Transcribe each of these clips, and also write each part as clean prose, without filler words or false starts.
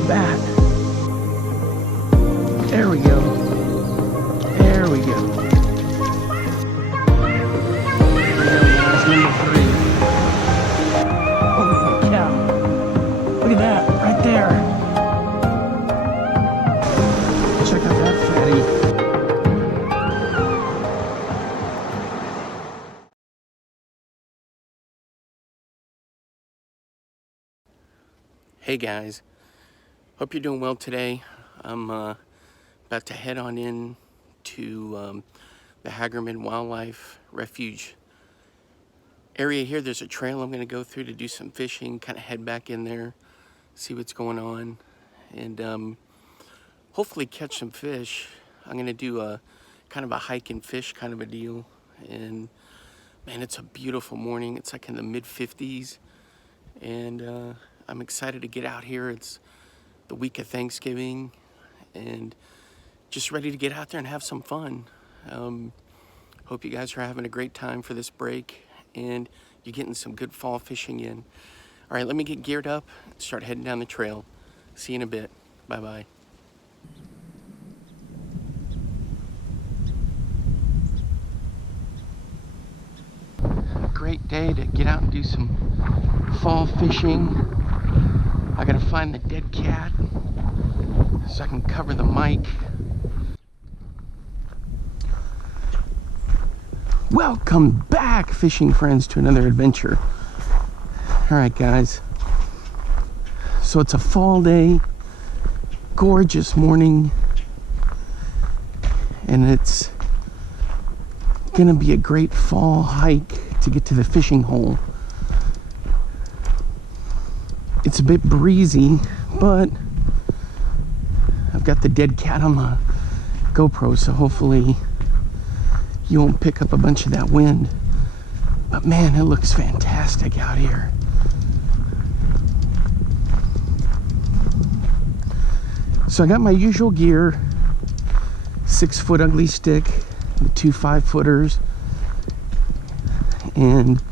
the bat. There we go. There we go. That's number 3. Holy cow. Look at that, right there. Check out that fatty. Hey guys, hope you're doing well today. I'm about to head on in to the Hagerman Wildlife Refuge area here. There's a trail I'm going to go through to do some fishing, kind of head back in there, see what's going on, and hopefully catch some fish. I'm going to do a kind of a hike and fish kind of a deal. And man, it's a beautiful morning. It's like in the mid-50s, and I'm excited to get out here. It's the week of Thanksgiving and just ready to get out there and have some fun. Hope you guys are having a great time for this break and you're getting some good fall fishing in. All right, let me get geared up and start heading down the trail. See you in a bit. Bye-bye. Great day to get out and do some fall fishing. I gotta find the dead cat so I can cover the mic. Welcome back, fishing friends, to another adventure. All right, guys. So it's a fall day, gorgeous morning, and it's gonna be a great fall hike to get to the fishing hole. It's a bit breezy, but I've got the dead cat on the GoPro, so hopefully you won't pick up a bunch of that wind. But man, it looks fantastic out here. So I got my usual gear, 6-foot ugly stick, the 2 5-footers, and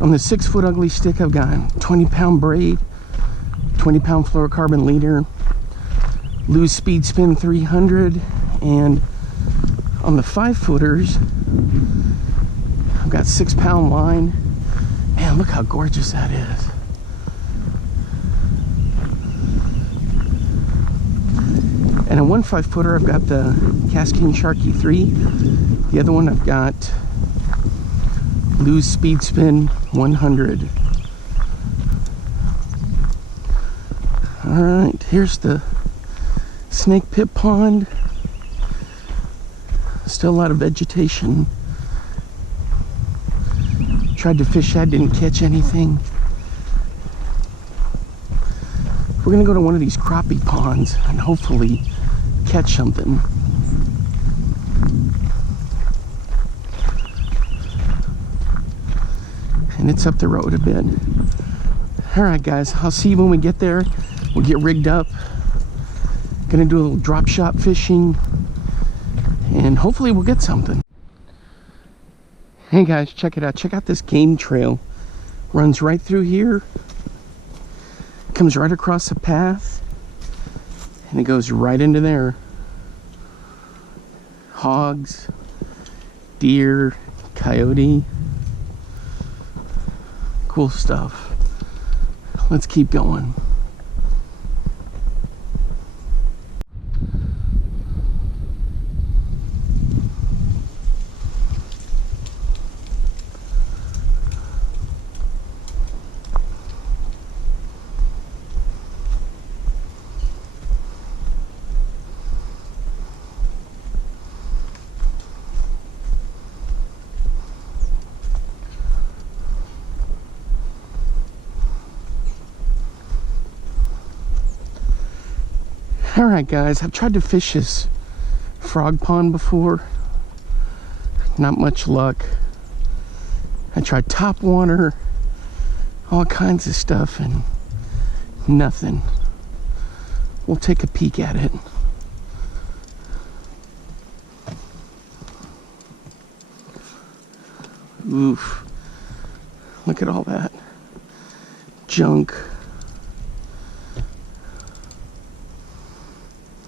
on the 6-foot ugly stick, I've got 20-pound braid, 20-pound fluorocarbon leader, Lew's Speed Spin 300, and on the 5-footers, I've got 6-pound line. Man, look how gorgeous that is. And on one 5-footer, I've got the Cascade Sharky 3. The other one, I've got Lew's Speed Spin 100. All right, here's the snake pit pond. Still a lot of vegetation. Tried to fish that, didn't catch anything. We're gonna go to one of these crappie ponds and hopefully catch something. And it's up the road a bit. All right, guys, I'll see you when we get there. We'll get rigged up. Gonna do a little drop shot fishing, and hopefully we'll get something. Hey guys, check it out. Check out this game trail. Runs right through here, comes right across the path, and it goes right into there. Hogs, deer, coyote. Cool stuff. Let's keep going. Alright guys, I've tried to fish this frog pond before. Not much luck. I tried top water, all kinds of stuff, and nothing. We'll take a peek at it. Oof. Look at all that junk.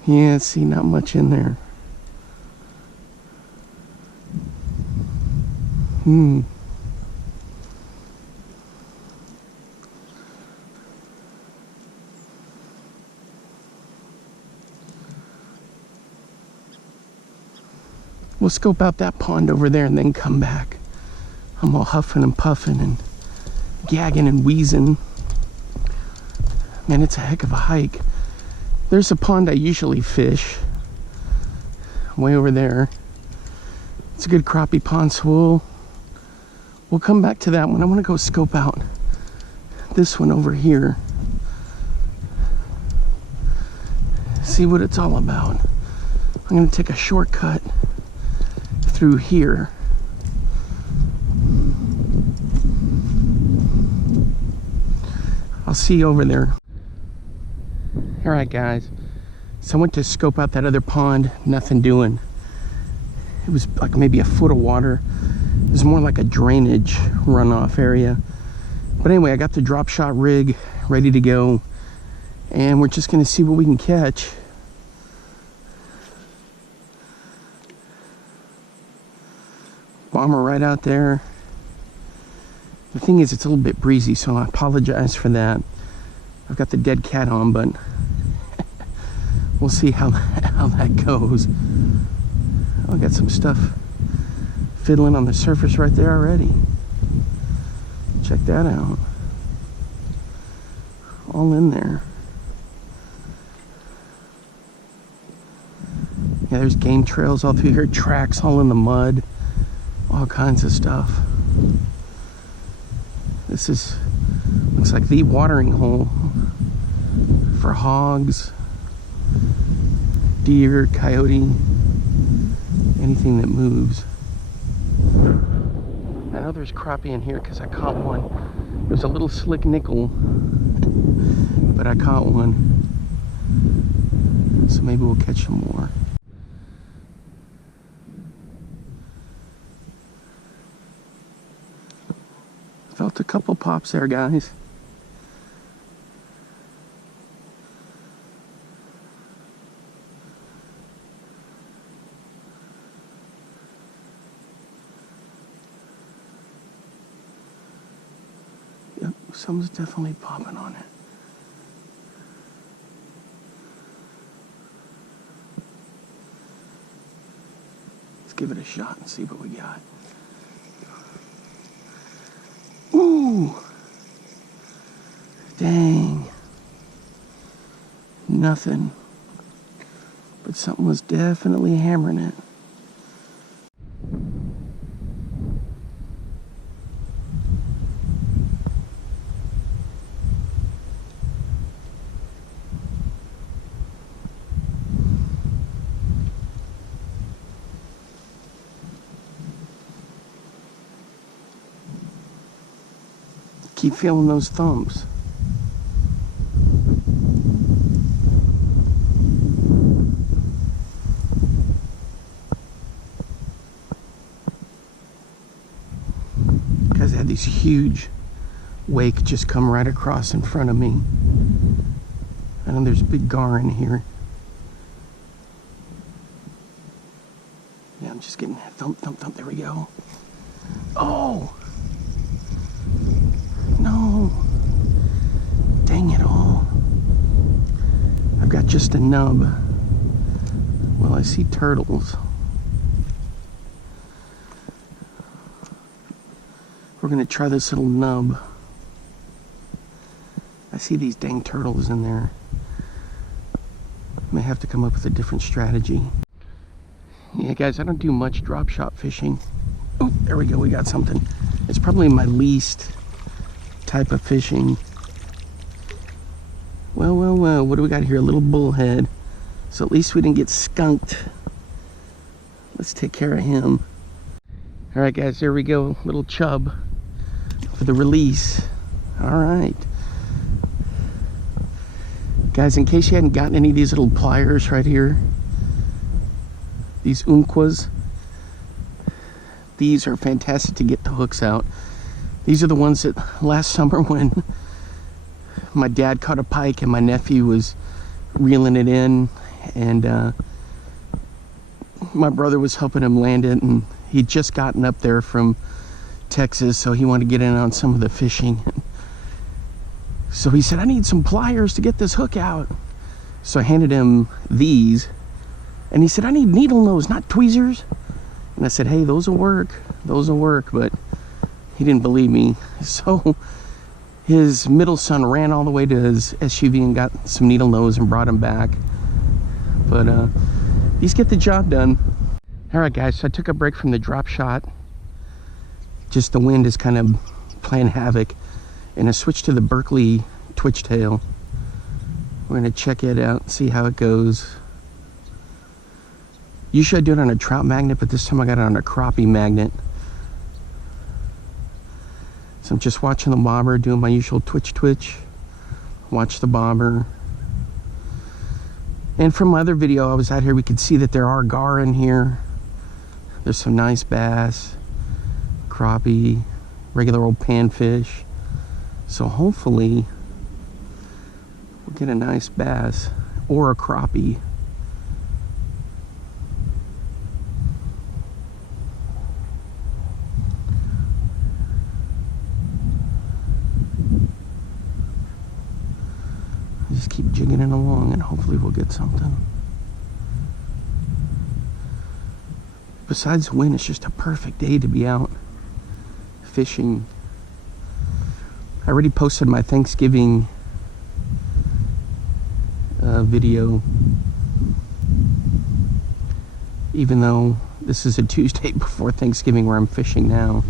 Yeah, see, not much in there. We'll scope out that pond over there and then come back. I'm all huffing and puffing and gagging and wheezing. Man, it's a heck of a hike. There's a pond I usually fish. Way over there. It's a good crappie pond, so we'll come back to that one. I want to go scope out this one over here. See what it's all about. I'm going to take a shortcut through here. I'll see you over there. All right, guys. So I went to scope out that other pond. Nothing doing. It was like maybe a foot of water. It was more like a drainage runoff area. But anyway, I got the drop shot rig ready to go. And we're just going to see what we can catch. Bomber right out there. The thing is, it's a little bit breezy, so I apologize for that. I've got the dead cat on, but we'll see how that goes. Oh, I got some stuff fiddling on the surface right there already. Check that out. All in there. Yeah, there's game trails all through here, tracks all in the mud, all kinds of stuff. This looks like the watering hole for hogs, deer, coyote, anything that moves. I know there's crappie in here because I caught one. It was a little slick nickel, but I caught one. So maybe we'll catch some more. Felt a couple pops there, guys. Yep, something's definitely popping on it. Let's give it a shot and see what we got. Ooh, dang, nothing, but something was definitely hammering it. Keep feeling those thumbs. Guys, I had these huge wake just come right across in front of me. I know there's a big gar in here. Yeah, I'm just getting thump, thump, thump. There we go. Oh! No. Dang it all. I've got just a nub. Well, I see turtles. We're gonna try this little nub. I see these dang turtles in there. May have to come up with a different strategy. Yeah, guys, I don't do much drop shot fishing. Oh, there we go, we got something. It's probably my least type of fishing. Well, what do we got here? A little bullhead. So at least we didn't get skunked. Let's take care of him. All right, guys, there we go. Little chub for the release. All right. Guys, in case you hadn't gotten any of these little pliers right here, these Umpqua, these are fantastic to get the hooks out. These are the ones that last summer when my dad caught a pike and my nephew was reeling it in, and my brother was helping him land it, and he'd just gotten up there from Texas, so he wanted to get in on some of the fishing. So he said, I need some pliers to get this hook out. So I handed him these, and he said, I need needle nose, not tweezers. And I said, hey, those will work, but he didn't believe me. So his middle son ran all the way to his SUV and got some needle nose and brought him back. But these get the job done. All right, guys, so I took a break from the drop shot. Just the wind is kind of playing havoc. And I switched to the Berkley twitch tail. We're gonna check it out and see how it goes. Usually I do it on a trout magnet, but this time I got it on a crappie magnet. So I'm just watching the bobber, doing my usual twitch. Watch the bobber. And from my other video I was out here, we could see that there are gar in here. There's some nice bass, crappie, regular old panfish. So hopefully we'll get a nice bass or a crappie. Just keep jigging it along and hopefully we'll get something. Besides the wind, it's just a perfect day to be out fishing. I already posted my Thanksgiving video, even though this is a Tuesday before Thanksgiving where I'm fishing now.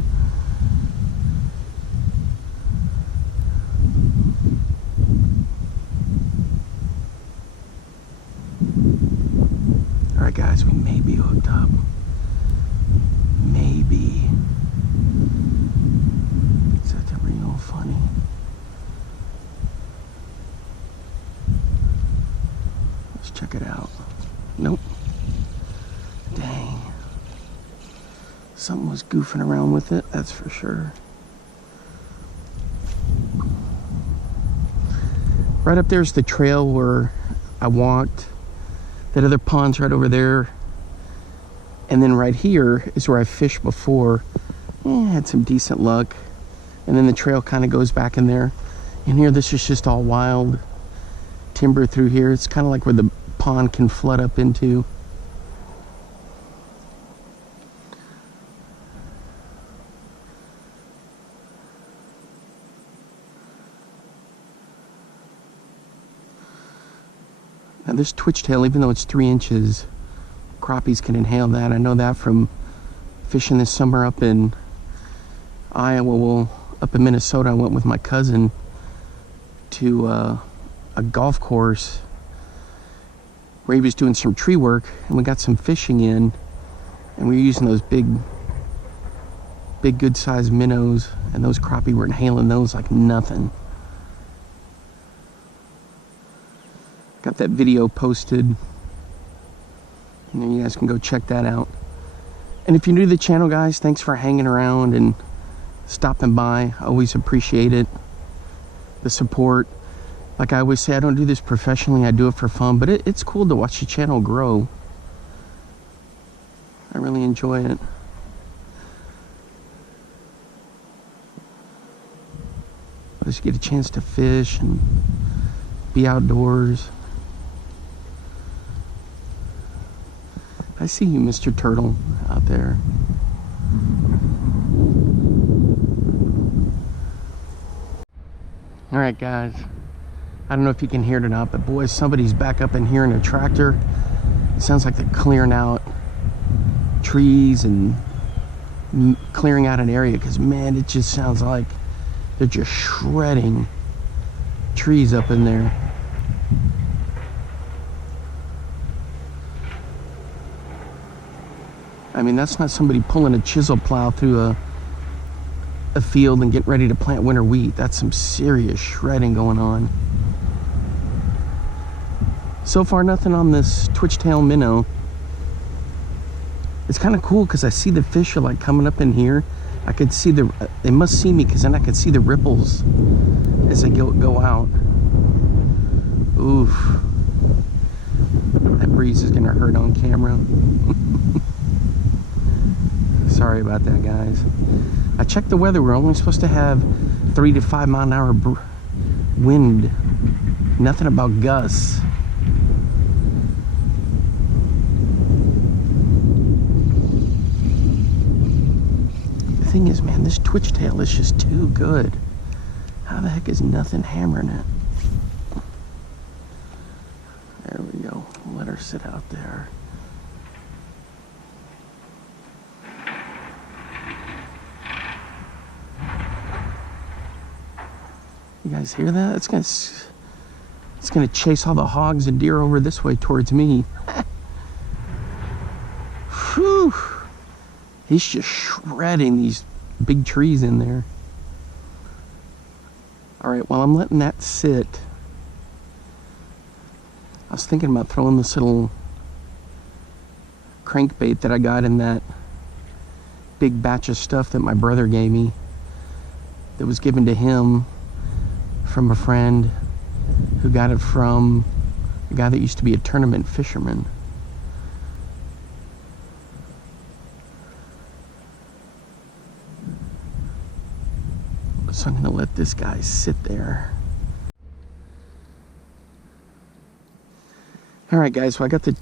All right, guys, we may be hooked up. Maybe. It's acting real funny. Let's check it out. Nope. Dang. Something was goofing around with it, that's for sure. Right up there's the trail where I walked. That other pond's right over there. And then right here is where I fished before. Had some decent luck. And then the trail kind of goes back in there. And here, this is just all wild timber through here. It's kind of like where the pond can flood up into. Now this twitch tail, even though it's 3 inches, crappies can inhale that. I know that from fishing this summer up in Iowa. Well, up in Minnesota, I went with my cousin to a golf course where he was doing some tree work, and we got some fishing in, and we were using those big good sized minnows, and those crappie were inhaling those like nothing. Got that video posted, and you guys can go check that out. And if you're new to the channel, guys, thanks for hanging around and stopping by. I always appreciate it, the support. Like I always say, I don't do this professionally, I do it for fun, but it's cool to watch the channel grow. I really enjoy it. Just get a chance to fish and be outdoors. I see you, Mr. Turtle, out there. All right, guys. I don't know if you can hear it or not, but boys, somebody's back up in here in a tractor. It sounds like they're clearing out trees and clearing out an area, because, man, it just sounds like they're just shredding trees up in there. I mean, that's not somebody pulling a chisel plow through a field and getting ready to plant winter wheat. That's some serious shredding going on. So far, nothing on this twitch-tail minnow. It's kind of cool because I see the fish are like coming up in here. I could see they must see me, because then I could see the ripples as they go out. Oof. That breeze is gonna hurt on camera. Sorry about that, guys. I checked the weather. We're only supposed to have 3 to 5 mile an hour wind. Nothing about gusts. The thing is, man, this twitch tail is just too good. How the heck is nothing hammering it? There we go. Let her sit out there. You guys hear that? It's gonna chase all the hogs and deer over this way towards me. Whew. He's just shredding these big trees in there. All right, while I'm letting that sit, I was thinking about throwing this little crankbait that I got in that big batch of stuff that my brother gave me, that was given to him from a friend who got it from a guy that used to be a tournament fisherman. So I'm gonna let this guy sit there. All right, guys, so I got the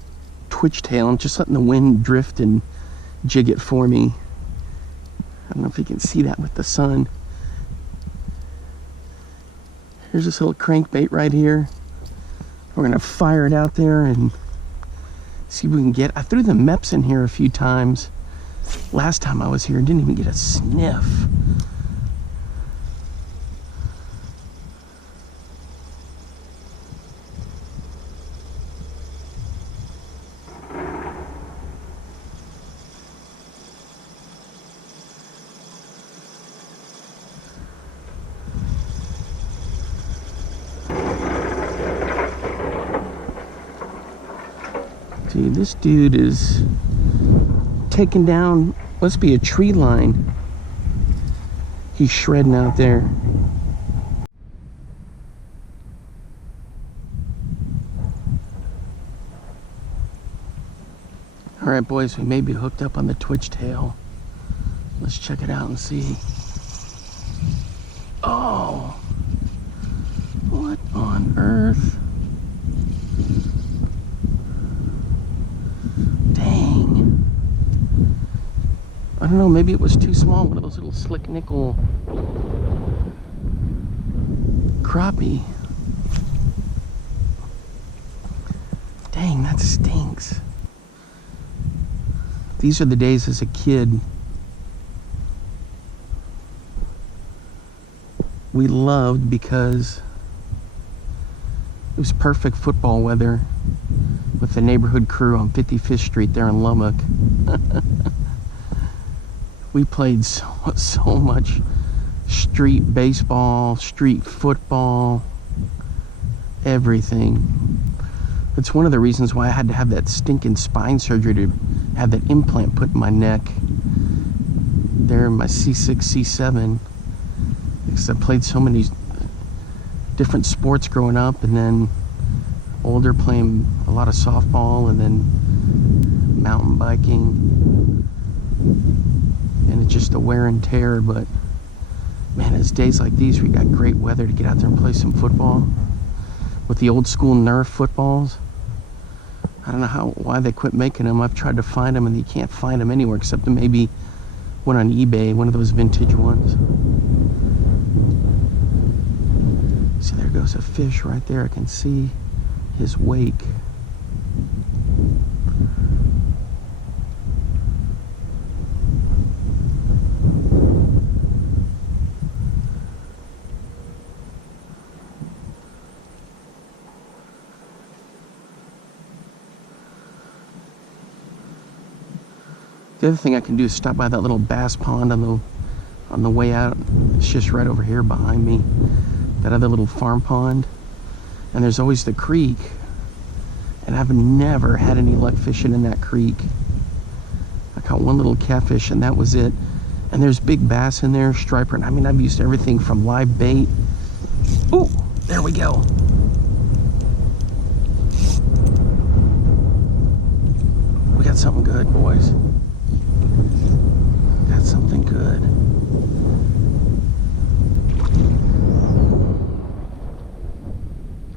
twitch tail. I'm just letting the wind drift and jig it for me. I don't know if you can see that with the sun. Here's this little crankbait right here. We're gonna fire it out there and see what we can get. I threw the MEPS in here a few times. Last time I was here, didn't even get a sniff. See, this dude is taking down, must be a tree line. He's shredding out there. All right, boys, we may be hooked up on the twitch tail. Let's check it out and see. Oh, what on earth? I don't know, maybe it was too small, one of those little slick nickel crappie. Dang, that stinks. These are the days as a kid we loved because it was perfect football weather with the neighborhood crew on 55th Street there in Lubbock. We played so much street baseball, street football, everything. It's one of the reasons why I had to have that stinking spine surgery to have that implant put in my neck. There in my C6, C7. Because I played so many different sports growing up, and then older playing a lot of softball, and then mountain biking. And it's just a wear and tear, but man, it's days like these where you got great weather to get out there and play some football with the old school Nerf footballs. I don't know why they quit making them. I've tried to find them and you can't find them anywhere except maybe one on eBay, one of those vintage ones. See, there goes a fish right there. I can see his wake. The other thing I can do is stop by that little bass pond on the way out. It's just right over here behind me. That other little farm pond. And there's always the creek. And I've never had any luck fishing in that creek. I caught one little catfish and that was it. And there's big bass in there, striper. And I mean, I've used everything from live bait. Ooh, there we go. something good, boys. Got something good.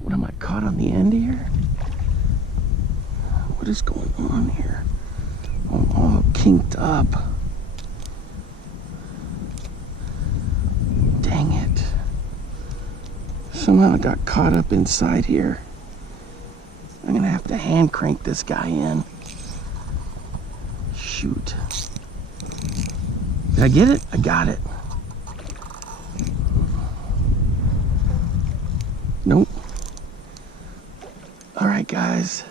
What am I caught on the end here? What is going on here? I'm all kinked up. Dang it. Somehow I got caught up inside here. I'm gonna have to hand crank this guy in. Shoot. Did I get it? I got it. Nope. All right, guys.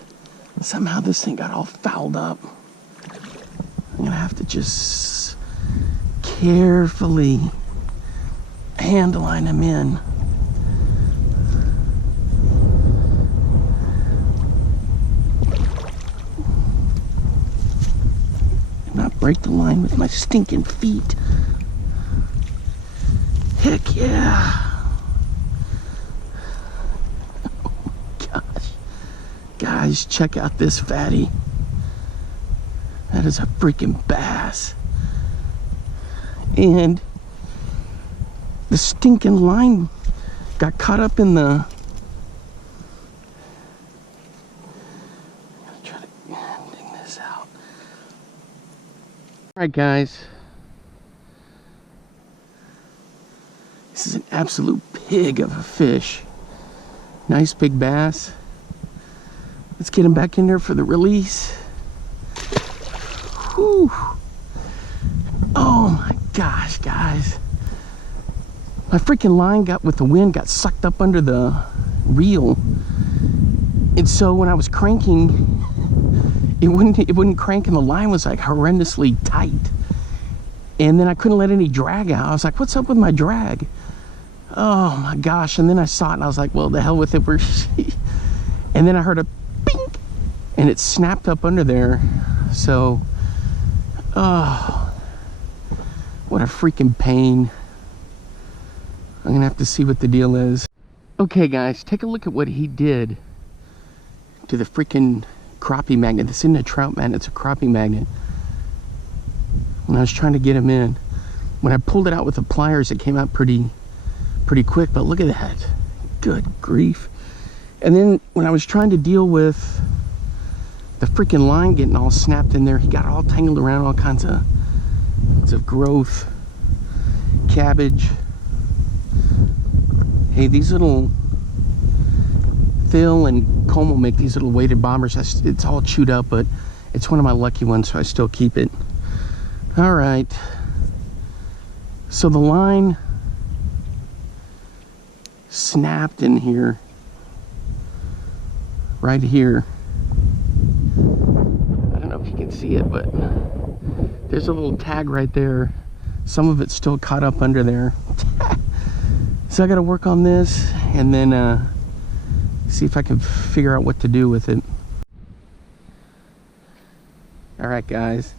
Somehow this thing got all fouled up. I'm gonna have to just carefully hand line him in. Not break the line with my stinking feet. Heck yeah. Oh my gosh. Guys, check out this fatty. That is a freaking bass. And the stinking line got caught up in the... I'm gonna try to dig this out. Alright guys. This is an absolute pig of a fish. Nice big bass. Let's get him back in there for the release. Whew. Oh my gosh, guys. My freaking line got, with the wind, got sucked up under the reel. And so when I was cranking, it wouldn't crank, and the line was like horrendously tight. And then I couldn't let any drag out. I was like, what's up with my drag? Oh my gosh. And then I saw it and I was like, well, the hell with it. And then I heard a ping, and it snapped up under there. So, oh, what a freaking pain. I'm gonna have to see what the deal is. Okay guys, take a look at what he did to the freaking crappie magnet. This isn't a trout magnet, it's a crappie magnet. When I was trying to get him in, when I pulled it out with the pliers, it came out pretty quick, but look at that. Good grief. And then when I was trying to deal with the freaking line getting all snapped in there, he got all tangled around all kinds of growth, cabbage. Hey, these little Phil and Como make these little weighted bombers. It's all chewed up, but it's one of my lucky ones, so I still keep it. All right. So the line snapped in here, right here. I don't know if you can see it, but there's a little tag right there. Some of it's still caught up under there. So I got to work on this and then see if I can figure out what to do with it. All right, guys.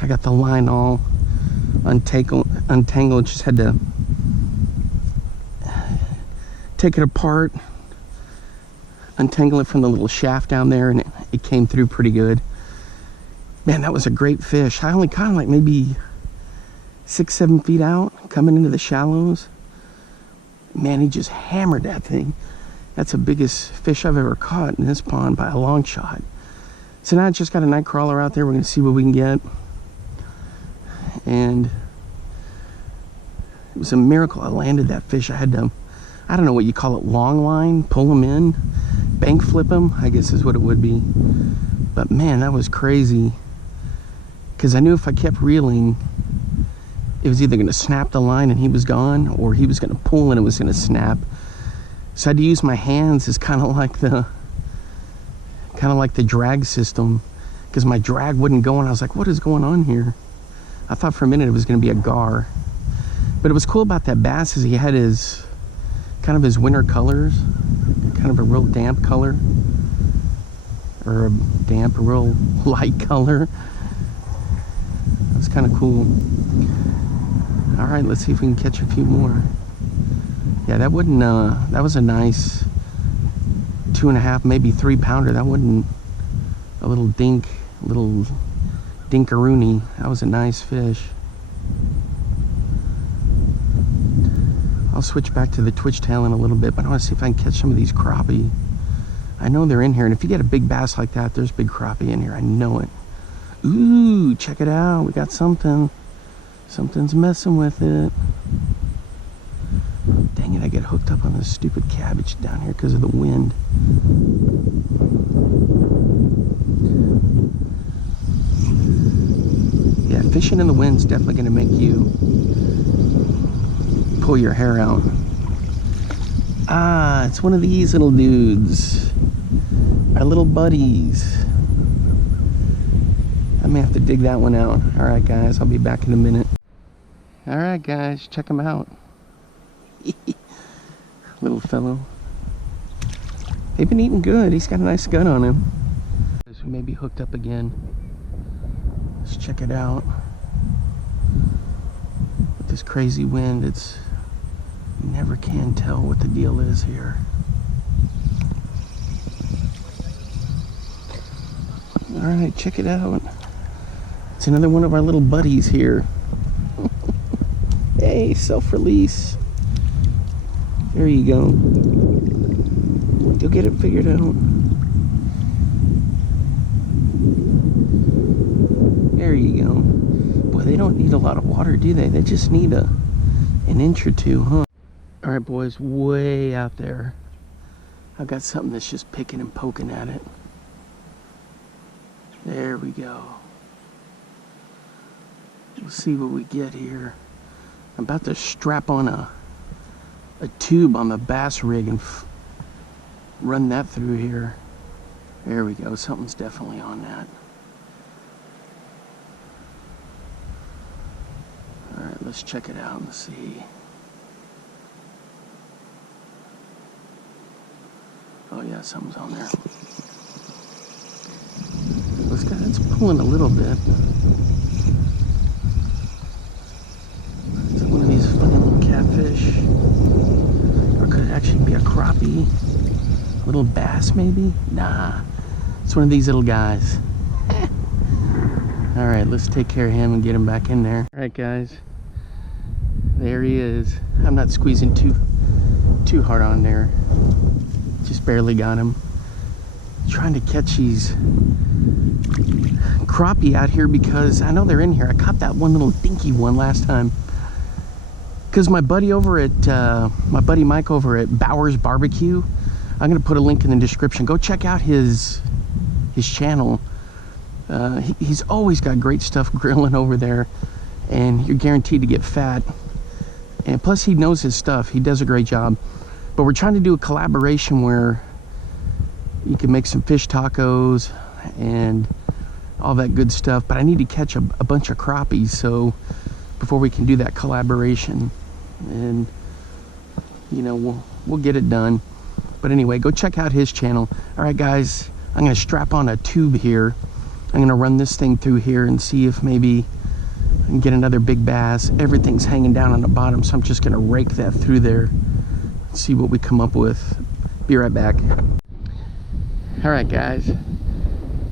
I got the line all untangled. Just had to take it apart, untangle it from the little shaft down there, and it came through pretty good. Man, that was a great fish. I only caught him like maybe 6-7 feet out, coming into the shallows. Man, he just hammered that thing. That's the biggest fish I've ever caught in this pond by a long shot. So now I just got a night crawler out there. We're gonna see what we can get. And it was a miracle I landed that fish. I had to, I don't know what you call it, long line, pull him in, bank flip him, I guess is what it would be. But man, that was crazy. Because I knew if I kept reeling, it was either going to snap the line and he was gone, or he was going to pull and it was going to snap. So I had to use my hands as kind of like the drag system, because my drag wouldn't go, and I was like, what is going on here? I thought for a minute it was going to be a gar. But it was cool about that bass is he had his kind of his winter colors, kind of a real damp color, or a real light color. That was kind of cool. All right, let's see if we can catch a few more. Yeah, that wouldn't, that was a nice 2.5, maybe 3 pounder. That wouldn't A little little dinkaroonie. That was a nice fish. I'll switch back to the twitch tail in a little bit, but I want to see if I can catch some of these crappie. I know they're in here, and if you get a big bass like that, there's big crappie in here. I know it. Ooh, check it out. We got something. Something's messing with it. Dang it, I get hooked up on this stupid cabbage down here because of the wind. Yeah, fishing in the wind's definitely going to make you pull your hair out. Ah, it's one of these little dudes. Our little buddies. I may have to dig that one out. Alright guys, I'll be back in a minute. Alright guys, check him out. Little fellow. They've been eating good. He's got a nice gut on him. We may be hooked up again. Let's check it out. With this crazy wind, it's... You never can tell what the deal is here. Alright, check it out. It's another one of our little buddies here. Hey, self-release. There you go. You'll get it figured out. There you go. Boy, they don't need a lot of water, do they? They just need an inch or two, huh? Alright boys, way out there, I've got something that's just picking and poking at it. There we go. We'll see what we get here. I'm about to strap on a tube on the bass rig and run that through here. There we go, something's definitely on that. Alright, let's check it out and see. Oh yeah, something's on there. It's pulling a little bit. It's one of these funny little catfish. Or could it actually be a crappie? A little bass maybe? Nah, it's one of these little guys. Alright, let's take care of him and get him back in there. Alright guys, there he is. I'm not squeezing too hard on there. Just barely got him. Trying to catch these crappie out here because I know they're in here. I caught that one little dinky one last time. Because my buddy Mike over at Bowers Barbecue, I'm gonna put a link in the description. Go check out his channel. He's always got great stuff grilling over there, and you're guaranteed to get fat. And plus he knows his stuff. He does a great job. But we're trying to do a collaboration where you can make some fish tacos and all that good stuff. But I need to catch a bunch of crappies, so before we can do that collaboration, and you know, we'll get it done. But anyway, go check out his channel. All right, guys, I'm gonna strap on a tube here. I'm gonna run this thing through here and see if maybe I can get another big bass. Everything's hanging down on the bottom, so I'm just gonna rake that through there. See what we come up with. Be right back. All right guys,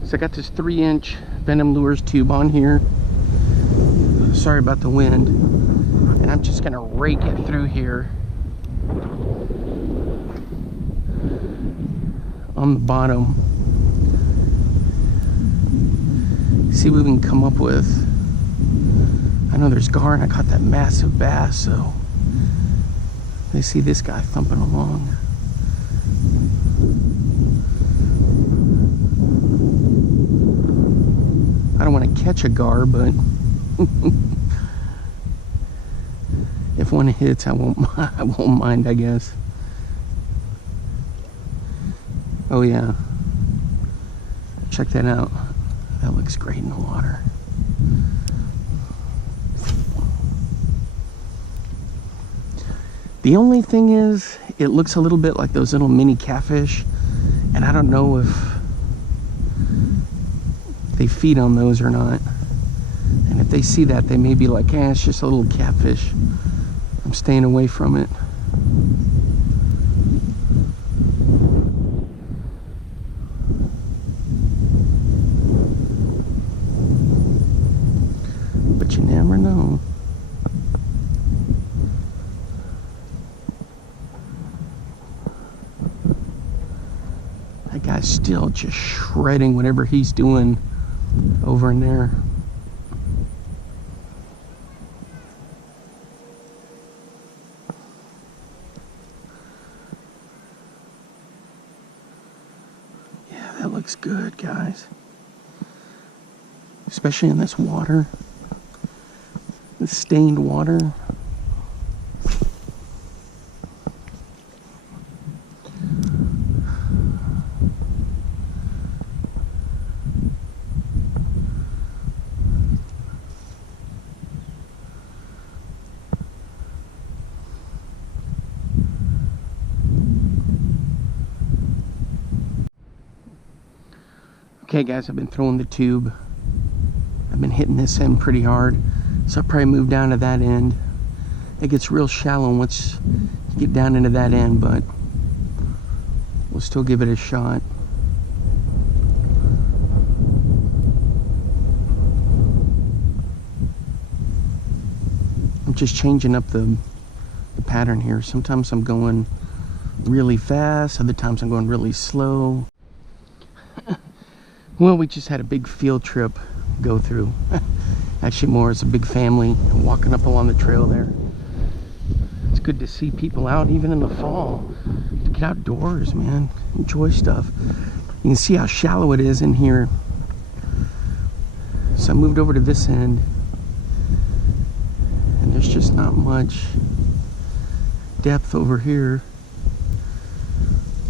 so I got this 3-inch Venom Lures tube on here. Sorry about the wind. And I'm just gonna rake it through here on the bottom. See what we can come up with. I know there's gar, and I caught that massive bass, so they see this guy thumping along. I don't want to catch a gar, but if one hits, I won't mind, I guess. Oh yeah, check that out. That looks great in the water. The only thing is, it looks a little bit like those little mini catfish, and I don't know if they feed on those or not. And if they see that, they may be like, eh, it's just a little catfish. I'm staying away from it. That guy's still just shredding whatever he's doing over in there. Yeah, that looks good, guys. Especially in this water. The stained water. Okay guys, I've been throwing the tube. I've been hitting this end pretty hard. So I'll probably move down to that end. It gets real shallow once you get down into that end, but we'll still give it a shot. I'm just changing up the pattern here. Sometimes I'm going really fast, other times I'm going really slow. Well, we just had a big field trip go through. Actually more, it's a big family walking up along the trail there. It's good to see people out even in the fall. To get outdoors, man. Enjoy stuff. You can see how shallow it is in here. So I moved over to this end. And there's just not much depth over here.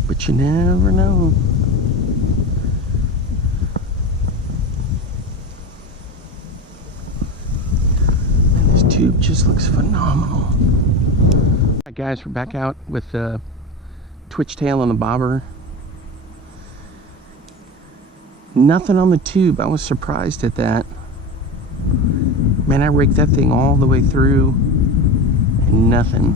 But you never know. Tube just looks phenomenal. Alright guys, we're back out with the twitch tail on the bobber. Nothing on the tube. I was surprised at that. Man, I raked that thing all the way through and nothing.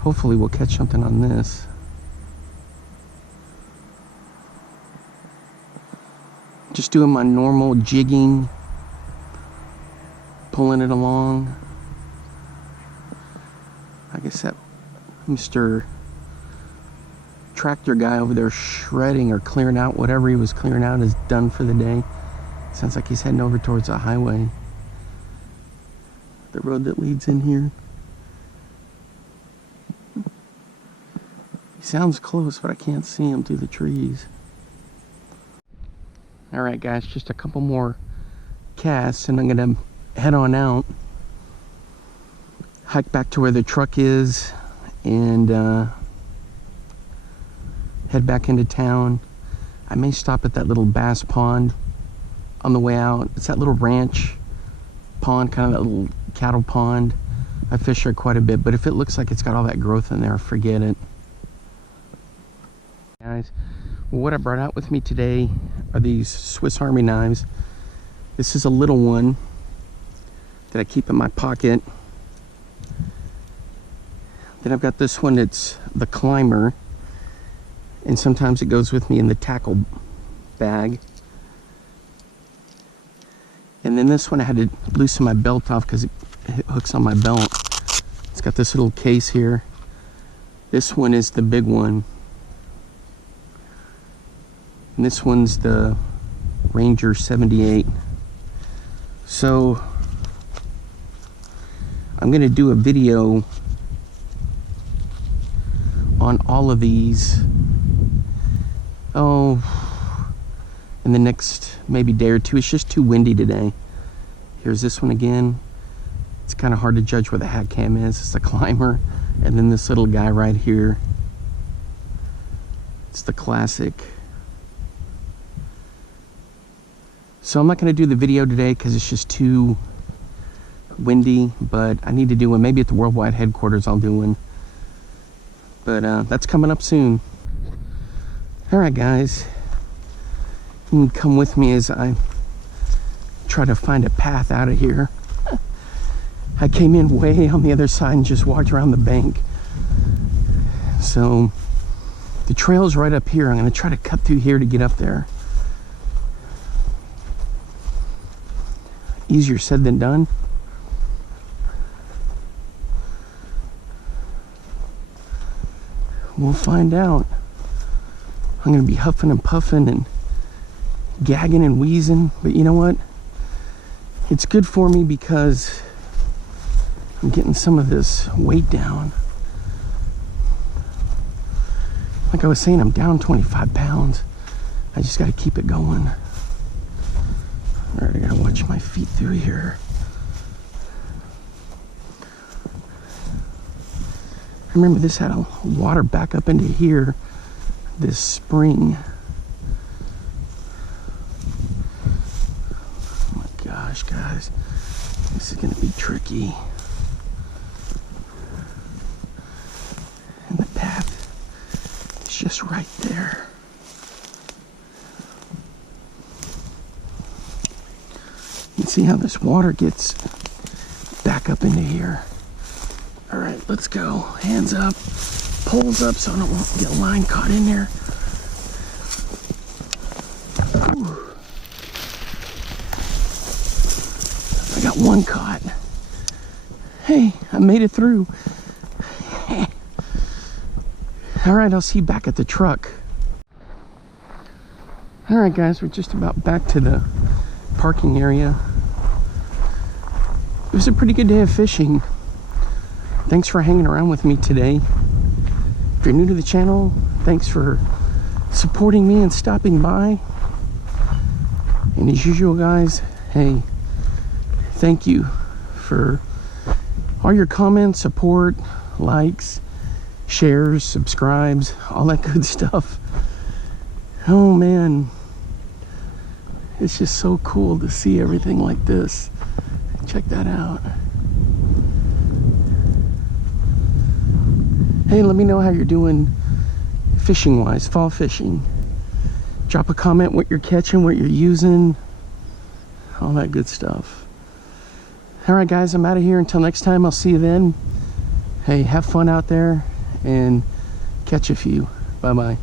Hopefully we'll catch something on this. Just doing my normal jigging, pulling it along. I guess that Mr. Tractor guy over there shredding or clearing out whatever he was clearing out is done for the day. Sounds like he's heading over towards the highway. The road that leads in here. He sounds close, but I can't see him through the trees. Alright guys, just a couple more casts and I'm gonna head on out, hike back to where the truck is, and head back into town. I may stop at that little bass pond on the way out. It's that little ranch pond, kind of that little cattle pond. I fish there quite a bit, but if it looks like it's got all that growth in there, forget it. Guys, what I brought out with me today are these Swiss Army knives. This is a little one that I keep in my pocket. Then I've got this one that's the climber, and sometimes it goes with me in the tackle bag. And then this one I had to loosen my belt off because it hooks on my belt. It's got this little case here. This one is the big one. And this one's the Ranger 78. So I'm gonna do a video on all of these, in the next maybe day or two. It's just too windy today. Here's this one again. It's kind of hard to judge where the hat cam is. It's the climber. And then this little guy right here. It's the classic. So I'm not going to do the video today because it's just too windy, but I need to do one. Maybe at the Worldwide headquarters I'll do one. But that's coming up soon. Alright guys, you can come with me as I try to find a path out of here. I came in way on the other side and just walked around the bank. So the trail's right up here. I'm going to try to cut through here to get up there. Easier said than done. We'll find out. I'm gonna be huffing and puffing and gagging and wheezing, but you know what? It's good for me because I'm getting some of this weight down. Like I was saying, I'm down 25 pounds. I just gotta keep it going. All right, I gotta watch my feet through here. I remember this had a water back up into here, this spring. Oh my gosh, guys, this is gonna be tricky. And the path is just right there. You can see how this water gets back up into here. All right, let's go. Hands up, poles up so I don't get a line caught in there. Ooh. I got one caught. Hey, I made it through. All right, I'll see you back at the truck. All right, guys, we're just about back to the parking area. It was a pretty good day of fishing. Thanks for hanging around with me today. If you're new to the channel, thanks for supporting me and stopping by. And as usual, guys, hey, thank you for all your comments, support, likes, shares, subscribes, all that good stuff. Oh man, it's just so cool to see everything like this. Check that out. Hey, let me know how you're doing fishing wise, fall fishing. Drop a comment what you're catching, what you're using, all that good stuff. All right, guys, I'm out of here. Until next time, I'll see you then. Hey, have fun out there and catch a few. Bye-bye.